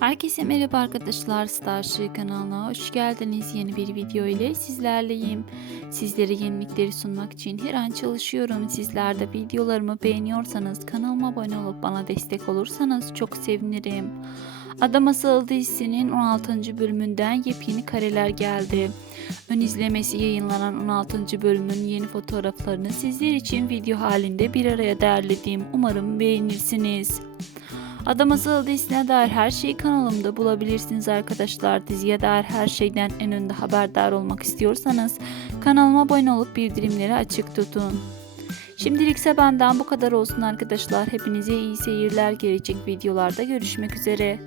Herkese merhaba arkadaşlar Starship kanalına hoş geldiniz. Yeni bir video ile sizlerleyim. Sizlere yenilikleri sunmak için her an çalışıyorum. Sizler de videolarımı beğeniyorsanız kanalıma abone olup bana destek olursanız çok sevinirim. Adam Asıl dizisinin 16. bölümünden yepyeni kareler geldi. Ön izlemesi yayınlanan 16. bölümün yeni fotoğraflarını sizler için video halinde bir araya derledim. Umarım beğenirsiniz. Adam Asıl dizisine dair her şeyi kanalımda bulabilirsiniz arkadaşlar. Diziye dair her şeyden en önde haberdar olmak istiyorsanız kanalıma abone olup bildirimleri açık tutun. Şimdilikse benden bu kadar olsun arkadaşlar. Hepinize iyi seyirler. Gelecek videolarda görüşmek üzere.